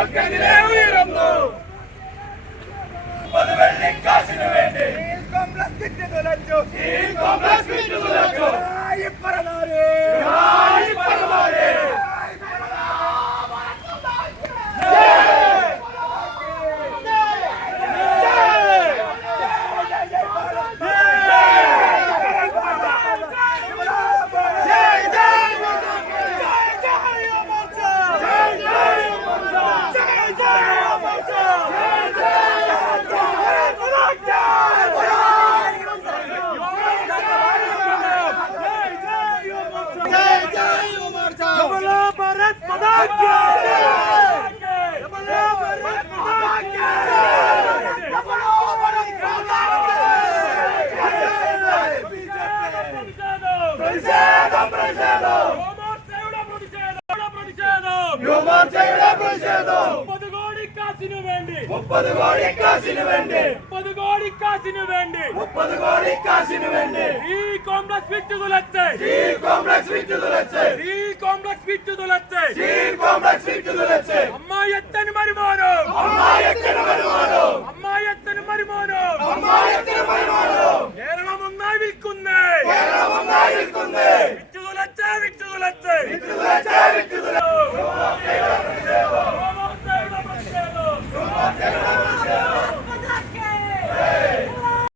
ഞങ്ങൾക്കെതിരെ ഉയരുന്നു. 30 വെള്ളിക്കാശിനു വേണ്ടി കോംപ്ലക്സ് വിറ്റ് തുലച്ചു. യുവമോർച്ചയുടെ പ്രതിഷേധം 30 കോടി കാശിനു വേണ്ടി 30 കോടി കാശിനു വേണ്ടി ഈ കോംപ്ലക്സ് വിറ്റ് തുലച്ച് അമ്മായിയത്തന് മരുമോനോ